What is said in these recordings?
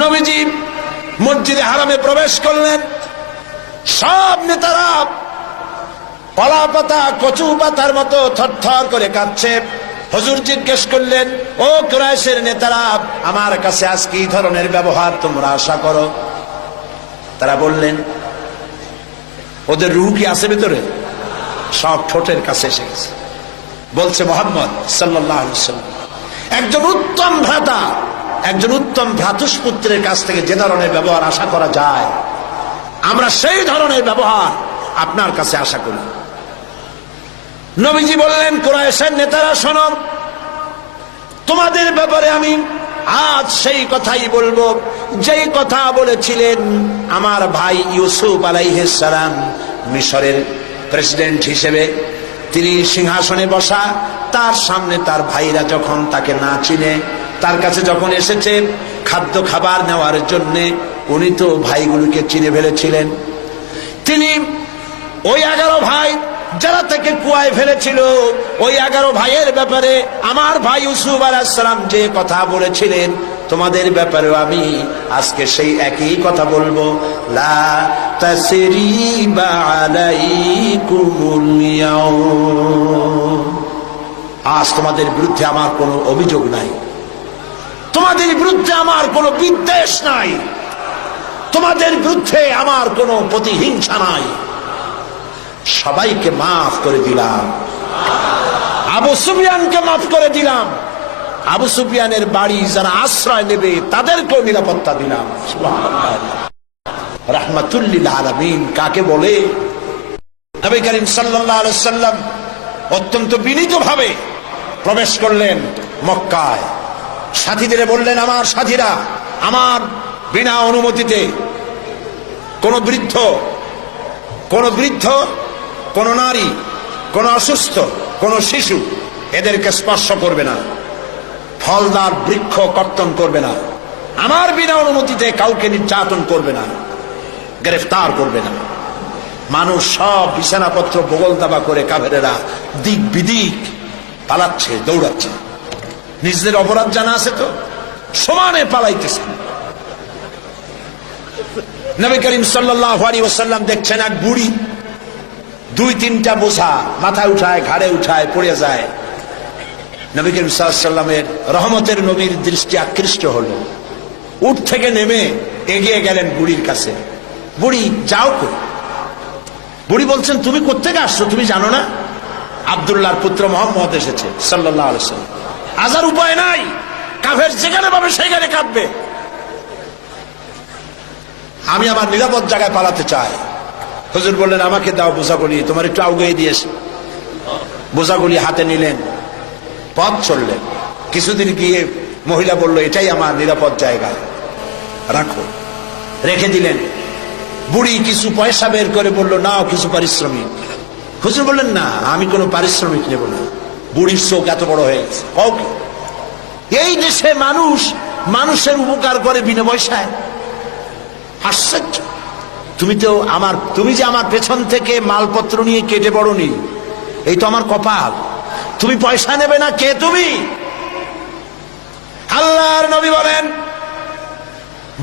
নবীজি মসজিদে হারামে প্রবেশ করলেন। সব নেতারা কলা পাতা কচু পাতার মতো থরথর করে কাঁদছে। হুজুর জিজ্ঞেস করলেন, ও কুরাইশের নেতারা, আমার কাছে আজকে এই ধরনের ব্যবহার তোমরা আশা করো? তারা বললেন, ওদের রূহ কি আছে ভিতরে? সব ঠোঁটের কাছে এসে গেছে। বলছে মুহাম্মদ সাল্লাল্লাহু আলাইহি ওয়াসাল্লাম, একজন উত্তম ভ্রাতা, একজন উত্তম ভ্রাতুষ্পুত্রের কাছ থেকে যে ধরনের ব্যবহার আশা করা যায়, আমরা সেই ধরনের ব্যবহার আপনার কাছে আশা করি। নবীজি বললেন, কুরাইশের নেতারা শোনো, তোমাদের ব্যাপারে আমি আজ সেই কথাই বলবো যেই কথা বলেছিলেন আমার ভাই ইউসুফ আলাইহিস সালাম মিশরের প্রেসিডেন্ট হিসেবে। তিনি সিংহাসনে বসা, তার সামনে তার ভাইরা যখন তাকে না চিনে, তার কাছে যখন এসেছে খাদ্য খাবার নেওয়ার জন্যে, উনি তো ভাইগুলোকে চিনে ফেলেছিলেন। তিনি ওই 11 ভাই যারা তাকে কুয়ায় ফেলেছিল, ওই 11 ভাইয়ের ব্যাপারে আমার ভাই ইউসুফ আলাইহিস সালাম যে কথা বলেছিলেন, তোমাদের ব্যাপারেও আমি আজকে সেই একই কথা বলবো। লা তাসরিবা আলাইকুমুল ইয়াউম, আজ তোমাদের বিরুদ্ধে আমার কোনো অভিযোগ নাই, তোমাদের বিরুদ্ধে আমার কোনো বিদ্বেষ নাই, তোমাদের বিরুদ্ধে আমার কোনো প্রতিহিংসা নাই। সবাইকে মাফ করে দিলাম। আবু সুফিয়ানকে মাফ করে দিলাম। আবু সুফিয়ানের বাড়ি যারা আশ্রয় নেবে তাদেরকেও নিরাপত্তা দিলাম। সুবহানাল্লাহ। রাহমাতুল লিল আলামিন কাকে বলে? নবী করিম সাল্লাল্লাহু আলাইহি ওয়াসাল্লাম অত্যন্ত বিনীতভাবে প্রবেশ করলেন মক্কায়। সাথীদের বললেন, আমার সাথীরা, আমার বিনা অনুমতিতে কোন বৃদ্ধ, কোন নারী, কোন অসুস্থ, কোন শিশু এদেরকে স্পর্শ করবে না, ফলদার বৃক্ষ কর্তন করবে না, আমার বিনা অনুমতিতে কাউকে নির্যাতন করবে না, গ্রেফতার করবে না। মানুষ সব বিছানাপত্র বগল দাবা করে কাফেরেরা দিক বিদিক পালাচ্ছে, দৌড়াচ্ছে। নিজেদের অপরাধ জানা আছে তো সমানে পালাইতেছে। নবী করিম সাল্লাল্লাহু আলাইহি ওয়াসাল্লাম দেখছেন এক বুড়ি 2-3টা বোঝা মাথায় উঠায়, ঘাড়ে উঠায়, পড়ে যায়। নবী করিম সাল্লাল্লাহু আলাইহি ওয়াসাল্লামের রহমতের নবীর দৃষ্টি আকৃষ্ট হলো। উঠ থেকে নেমে এগিয়ে গেলেন বুড়ির কাছে। বুড়ি, যাও কই? বুড়ি বলছেন, তুমি কোত্থেকে আসছো? তুমি জানো না আব্দুল্লাহর পুত্র মুহাম্মদ এসেছে সাল্লাল্লাহু আলাইহি ওয়াসাল্লাম। আজার উপায় নাই, কাফের যেখানে পাবে সেখানে কাঁদবে। আমি আমার নিরাপদ জায়গায় পালাতে চাই। হুজুর বললেন, আমাকে দাও বোঝাগুলি, তোমার একটু আউগিয়ে দিয়েছে। বোঝাগুলি হাতে নিলেন, পথ চললেন। কিছুদিন গিয়ে মহিলা বলল, এটাই আমার নিরাপদ জায়গা, রাখো। রেখে দিলেন। বুড়ি কিছু পয়সা বের করে বলল, নাও কিছু পারিশ্রমিক। হুজুর বললেন, না, আমি কোনো পারিশ্রমিক নেব না। বুড়ির চোখ এত বড় হয়ে গেছে। এই দেশে মানুষ মানুষের উপকার করে বিনা পয়সায়? আশ্চর্য। তুমি যে আমার পেছন থেকে মালপত্র নিয়ে কেটে পড়নি, এই তো আমার কপাল। তুমি পয়সা নেবে না, কে তুমি? আল্লাহর নবী বলেন,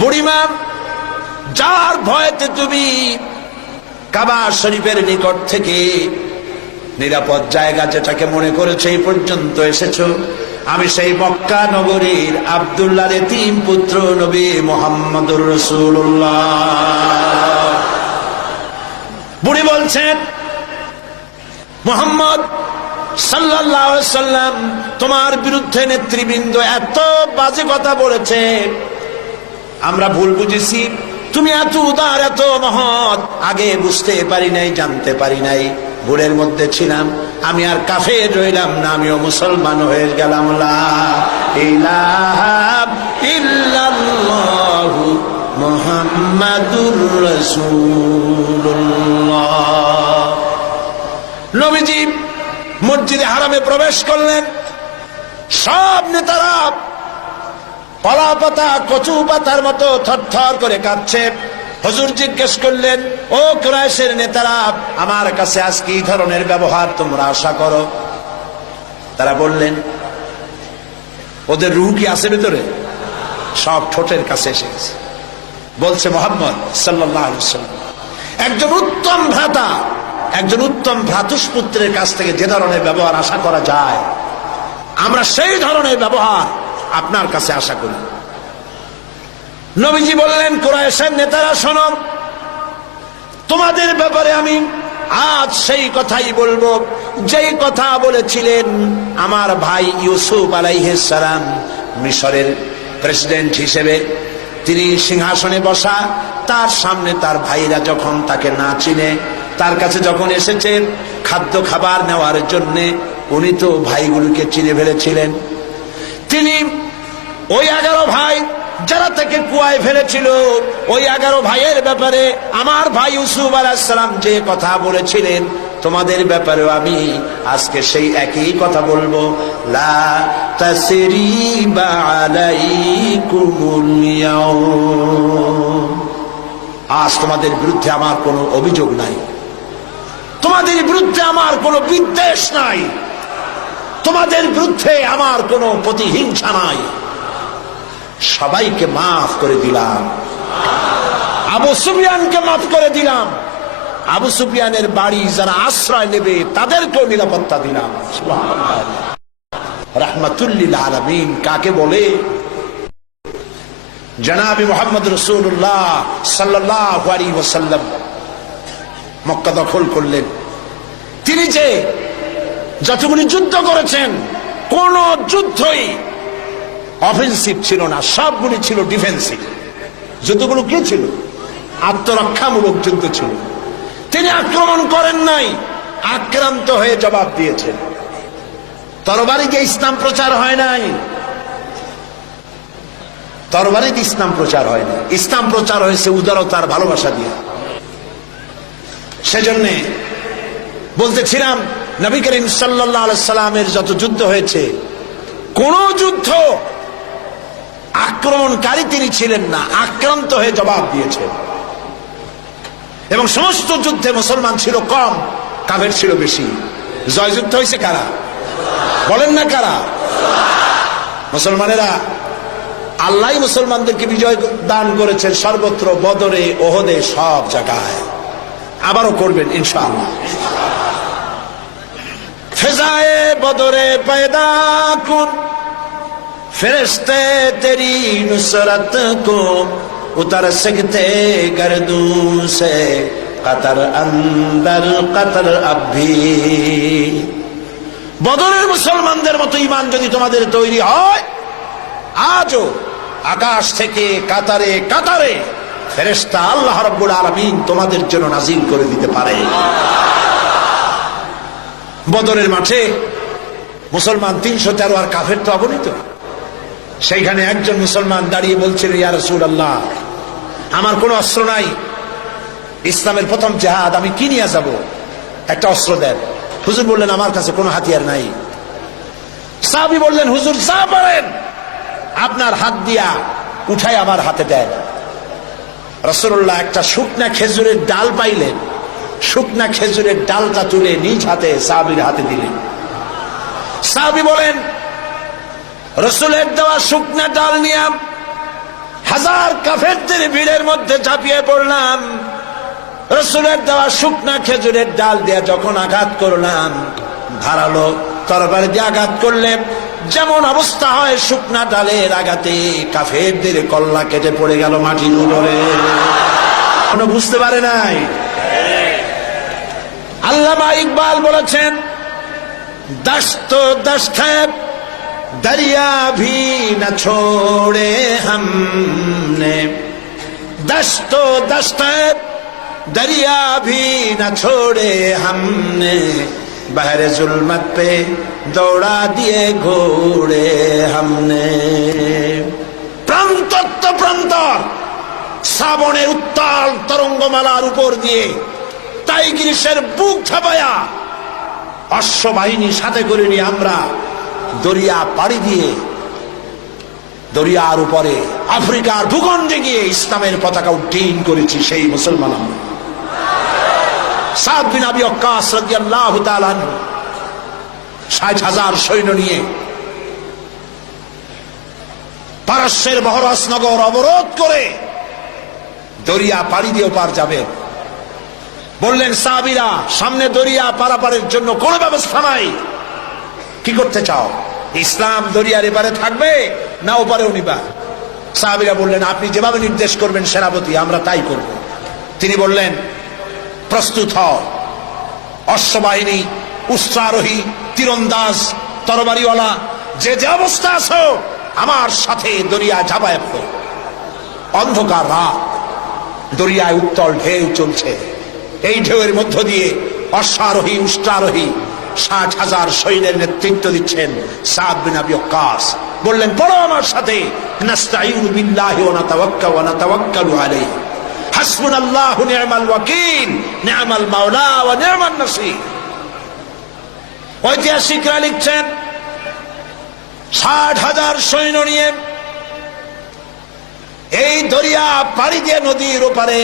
বুড়িমা, যার ভয়েতে তুমি কাবা শরীফের নিকট থেকে নিরাপদ জায়গা যেটাকে মনে করেছো এই পর্যন্ত এসেছো, আমি সেই মক্কা নগরীর আব্দুল্লাহর এতিম পুত্র নবী মুহাম্মদুর রাসূলুল্লাহ। বুড়ি বলছেন, মুহাম্মদ সাল্লাল্লাহু আলাইহি ওয়াসাল্লাম তোমার বিরুদ্ধে নেতৃবৃন্দ এত বাজে কথা বলেছে, আমরা ভুল বুঝেছি। তুমি এত উদার, এত মহৎ, আগে বুঝতে পারি নাই, জানতে পারি নাই। ভুলের মধ্যে ছিলাম, আমি আর কাফের রইলাম না, আমিও মুসলমান হয়ে গেলাম। লা ইলাহা ইল্লাল্লাহু মুহাম্মাদুর রাসূলুল্লাহ। নবীজি মসজিদে হারামে প্রবেশ করলেন। সব নেতারা কলা পাতা কচু পাতার মতো থরথর করে কাঁদছে। হুজুর জিজ্ঞেস করলেন, ও কুরাইশের নেতারা, আমার কাছে আজকে এই ধরনের ব্যবহার তোমরা আশা করো? তারা বললেন, ওদের রূহ কি আছে ভিতরে? সব ঠোঁটের কাছে এসে গেছে। বলছে মুহাম্মদ সাল্লাল্লাহু আলাইহি ওয়াসাল্লাম, একজন উত্তম ভ্রাতা, একজন উত্তম ভ্রাতুষ্পুত্রের কাছ থেকে যে ধরনের ব্যবহার আশা করা যায়, আমরা সেই ধরনের ব্যবহার আপনার কাছে আশা করি। নবীজি বললেন, কুরাইশের নেতারা শোনো, তোমাদের ব্যাপারে আমি আজ সেই কথাই বলবো যেই কথা বলেছিলেন আমার ভাই ইউসুফ আলাইহিস সালাম মিশরের প্রেসিডেন্ট হিসেবে। তিনি সিংহাসনে বসা, তার সামনে তার ভাইরা যখন তাকে না চিনে তার কাছে যখন এসেছেন খাদ্য খাবার নেওয়ার জন্য, উনি তো ভাইগুলোকে চিনে ফেলেছিলেন। তিনি ওই 11 ভাই যারা তাকে কুয়ায় ফেলেছিল, ওই 11 ভাইয়ের ব্যাপারে আমার ভাই ইউসুফ আলাইহিস সালাম যে কথা বলেছিলেন, তোমাদের ব্যাপারেও আমি আজকে সেই একই কথা বলবো। লা তাসরিবা আলাইকুমুল ইয়াউম, আজ তোমাদের বিরুদ্ধে আমার কোনো অভিযোগ নাই, তোমাদের বিরুদ্ধে আমার কোনো বিদ্বেষ নাই, তোমাদের বিরুদ্ধে আমার কোনো প্রতিহিংসা নাই, সবাইকে মাফ করে দিলাম। আবু সুফিয়ানকে মাফ করে দিলাম, আবু সুফিয়ানের বাড়ি যারা আশ্রয় নেবে তাদেরকেও নিরাপত্তা দিলাম। সুবহানাল্লাহ। রাহমাতুল লিল আলামিন কাকে বলে? জনাবে মুহাম্মদ রাসূলুল্লাহ সাল্লাল্লাহু আলাইহি ওয়াসাল্লাম মক্কা দখল করলেন। তিনি যে যতগুলি যুদ্ধ করেছেন, কোন যুদ্ধই অফেন্সিভ ছিল না, সবগুলি ছিল ডিফেন্সিভ। যুদ্ধগুলো কি ছিল? আত্মরক্ষামূলক যুদ্ধ ছিল। তিনি আক্রমণ করেন নাই, আক্রান্ত হয়ে জবাব দিয়েছেন। তরবারি দিয়ে ইসলাম প্রচার হয় নাই, তরবারি দিয়ে ইসলাম প্রচার হয় না, ইসলাম প্রচার হয়েছে উদারতার ভালোবাসা দিয়ে। সেজন্য বলতেছিলাম, নবী করিম সাল্লাল্লাহু আলাইহি সাল্লামের যত যুদ্ধ হয়েছে, কোন যুদ্ধ আক্রমণকারী তিনি ছিলেন না, আক্রান্ত হয়ে জবাব দিয়েছেন। এবং সমস্ত যুদ্ধে মুসলমান ছিল কম, কাফের ছিল বেশি। জয়যুদ্ধ হয়েছে কারা? বলেন না কারা? মুসলমানেরা। আল্লাহ মুসলমানদেরকে বিজয় দান করেছেন সর্বত্র, বদরে, ওহদে, সব জায়গায়। আবারও করবেন ইনশাআল্লাহ। ফেজায়ে বদরে पैदा कुन फरिश्ते तेरी नुसरत को उतर सकते गर्दों से कतर अंदर कतर अब भी। বদরের মুসলমানদের মতো ঈমান যদি তোমাদের তৈরি হয়, আজও আকাশ থেকে কাতারে কাতারে ফেরেশতা আল্লাহ রাব্বুল আলামিন তোমাদের জন্য নাজিল করে দিতে পারে। বদরের মাঠে মুসলমান 313 আর কাফের তো অগণিত। সেইখানে একজন মুসলমান দাঁড়িয়ে বলছিল, ইয়া রাসূলুল্লাহ, আমার কোনো অস্ত্র নাই, ইসলামের প্রথম জিহাদ আমি কি নিয়ে যাব, একটা অস্ত্র দেন। হুজুর বললেন, আমার কাছে কোনো হাতিয়ার নাই। সাহাবী বললেন, হুজুর যা পারেন আপনার হাত দিয়া উঠাই আমার হাতে দেন। রাসূলুল্লাহ একটা শুকনা খেজুরের ডাল পাইলেন, শুকনা খেজুরের ডালটা তুলে নিজ হাতে সাহাবীর হাতে দিলেন। সাহাবী বলেন, রাসূলের দেওয়া শুকনা ডাল নিয়ে হাজার কাফেরদের ভিড়ের মধ্যে ঝাঁপিয়ে পড়লাম। রাসূলের দেওয়া শুকনা খেজুরের ডাল দিয়ে যখন আঘাত করলাম, ধারালো তরবারি দিয়ে আঘাত করলেন, যেমন অবস্থা হয় শুকনা ডালের আঘাতে কাফেরদের কল্লা কেটে পড়ে গেল মাটির উপরে। কোনো বুঝতে পারে নাই। আল্লামা ইকবাল বলেছেন, দস্ত দস্ত दरिया भी न छोड़े हमने, दस्तो दस्त दरिया भी न छोड़े हमने, बहरे जुल्मत पे दौड़ा दिए घोड़े हमने। প্রান্তত্ব প্রান্তর শ্রাবণের উত্তাল তরঙ্গমালার উপর দিয়ে টাইগ্রিসের বুক ছাপায়া অশ্ববাহিনী সাথে করে নিয়ে আমরা দরিয়া পাড়ি দিয়ে দরিয়ার উপরে আফ্রিকার ভূখণ্ডে গিয়ে ইসলামের পতাকা উড্ডীন করেছি। সেই মুসলমান আমরা। সাদ বিন আবি ওয়াক্কাস রাদিয়াল্লাহু তাআলা 60,000 সৈন্য নিয়ে পারস্যের বহরাস নগর অবরোধ করে দরিয়া পাড়ি দিয়ে পার যাবে। বললেন সাহাবীরা, সামনে দরিয়া পারাপারের জন্য কোনো ব্যবস্থা নাই, কি করতে চাও? ইসলাম দরিয়ার এপারে থাকবে না ওপারেও নিবা? সাহাবীরা বললেন, আপনি যেভাবে নির্দেশ করবেন সেনাপতি, আমরা তাই করব। তিনি বললেন, প্রস্তুত হও, অশ্ববাহিনী, উস্ত্রারোহী, তীরন্দাজ, তরবারিওয়ালা, যে যে অবস্থা আছো আমার সাথে দরিয়া ঝাঁপায় পড়ো। অন্ধকার রাত, দরিয়ায় উত্তল ঢেউ চলছে। এই ঢেউয়ের মধ্য দিয়ে অশ্বারোহী, উষ্ট্রারোহী 60,000 সৈন্যের নেতৃত্ব দিচ্ছেন সাদ বিন আবি ওয়াক্কাস। বললেন, পড়ো আমার সাথে, নাস্তাঈনু বিল্লাহি ওয়া নাতাওয়াক্কালু আলাইহি, হাসবুনাল্লাহু নি'মাল ওয়াকিল, নি'মাল মাওলা ওয়া নি'মান নাসীর। ঐতিহাসিকরা লিখছেন, 60,000 সৈন্য নিয়ে এই দরিয়া পাড়ি দিয়ে নদীর ওপারে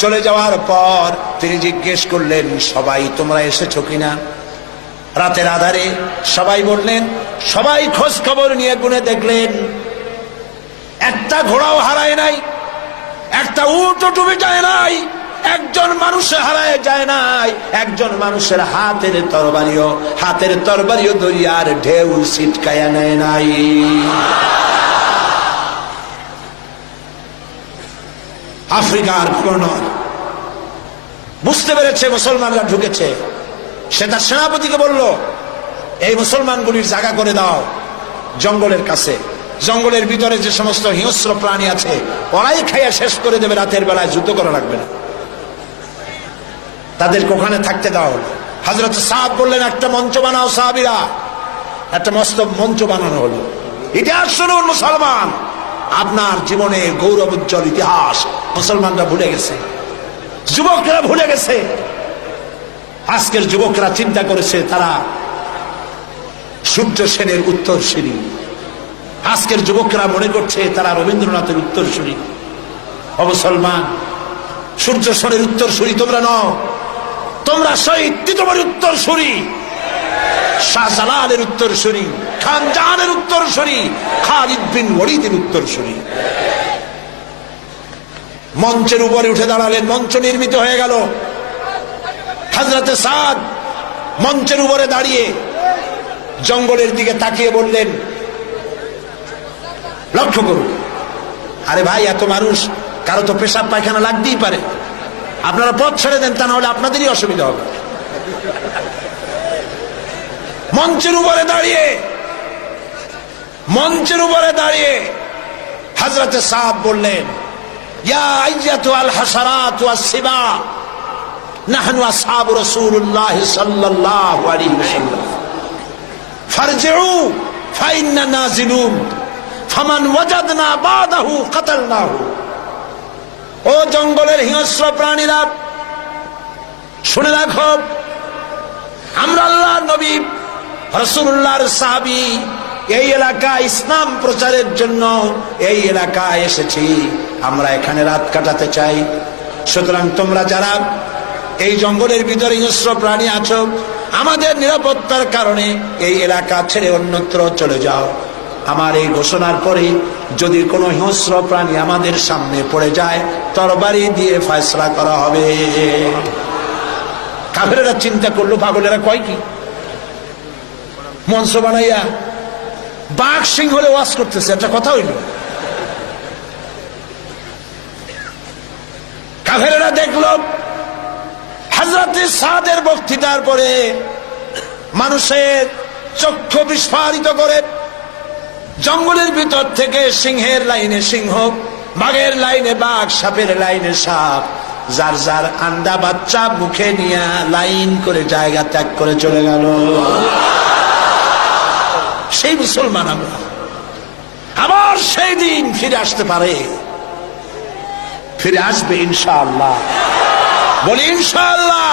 চলে যাওয়ার পর তিনি জিজ্ঞেস করলেন, সবাই তোমরা এসেছো কিনা? রাতের আধারে সবাই বললেন, সবাই খোঁজ খবর নিয়ে গুনে দেখলেন একটা ঘোড়াও হারায় নাই, একটা উটও ডুবে যায় নাই, একজন মানুষ হারায় যায় নাই, একজন মানুষের হাতের তরবারিও দরিয়ার ঢেউ ছিটকায়া নেয় নাই। আফ্রিকার গভর্নর বুঝতে পেরেছে মুসলমানরা ঢুকেছে। সে তার সেনাপতিকে বলল, এই মুসলমানগুলির জায়গা করে দাও জঙ্গলের কাছে। জঙ্গলের ভিতরে যে সমস্ত হিংস্র প্রাণী আছে ওরাই খাইয়া শেষ করে দেবে, রাতের বেলায় যুদ্ধ করা লাগবে না, তাদেরকে ওখানে থাকতে দাও। হযরত সাদ বললেন, একটা মঞ্চ বানাও সাহাবীরা। একটা মস্ত মঞ্চ বানানো হলো। ইতিহাস শুনুন মুসলমান, আপনার জীবনে গৌরব উজ্জ্বল ইতিহাস মুসলমানরা ভুলে গেছে, যুবকরা ভুলে গেছে। আজকের যুবকরা চিন্তা করেছে তারা সূর্য সেনের উত্তরসূরি। আজকের যুবকরা মনে করছে তারা রবীন্দ্রনাথের উত্তরসূরি। ও মুসলমান, সূর্য সেনের উত্তরসূরি তোমরা নও, তোমরা শহীদ তীতমণির উত্তরসূরি, শাহজালালের উত্তরসূরি, খান জাহানের উত্তরসূরি, খালিদ বিন ওয়ালিদের উত্তরসূরি। মঞ্চের উপরে উঠে দাঁড়ালেন, মঞ্চ নির্মিত হয়ে গেল। হযরতে সাদ মঞ্চের উপরে দাঁড়িয়ে জঙ্গলের দিকে তাকিয়ে বললেন, লক্ষ্য করুন, আরে ভাই, এত মানুষ, কারো তো পেশাব পায়খানা লাগতেই পারে, আপনারা পথ ছেড়ে দেন, তা না হলে আপনাদেরই অসুবিধা হবে। মঞ্চের উপরে দাঁড়িয়ে হযরতে সাদ বললেন, ইয়া আইয়াতুল হাসারাত ওয়াস সিবা, নাহনু আসহাবু রাসূলুল্লাহ সাল্লাল্লাহু আলাইহি ওয়াসাল্লাম, ফারজিউ ফাইন্না নাজিলুন, ফামান ওয়াজাদনা বাদাহু কাতালনাহু। ও জঙ্গলের হিংস্র প্রাণীরা, শুনে রাখো, আমরা আল্লাহর নবী রাসূলুল্লাহর সাহাবী, এই এলাকায় ইসলাম প্রচারের জন্য এই এলাকায় এসেছি, আমরা এখানে রাত কাটাতে চাই। সুতরাং তোমরা যারা এই জঙ্গলের ভিতরে হিংস্র প্রাণী আছো, আমাদের নিরাপত্তার কারণে এই এলাকা ছেড়ে অন্যত্র চলে যাও। আমার এই ঘোষণার পরে যদি কোনো হিংস্র প্রাণী আমাদের সামনে পড়ে যায়, তরবারি দিয়ে ফয়সালা করা হবে। কাফেরেরা চিন্তা করলো, পাগলেরা কয় কি, মঞ্চ বানাইয়া বাঘ সিংহ হলে ওয়াজ করতেছে, একটা কথা হইল। কাফেরেরা দেখলো হযরত সাদের বক্তৃতার পরে মানুষের চক্ষু বিস্ফারিত করে জঙ্গলের ভিতর থেকে সিংহের লাইনে সিংহ, বাঘের লাইনে বাঘ, সাপের লাইনে সাপ, যার যার আন্ডা বাচ্চা মুখে নিয়ে লাইন করে জায়গা ত্যাগ করে চলে গেল। সেই মুসলমান আমরা, আবার সেই দিন ফিরে আসতে পারে, ফিরে আসবে ইনশাআল্লাহ। বলি ইনশাআল্লাহ।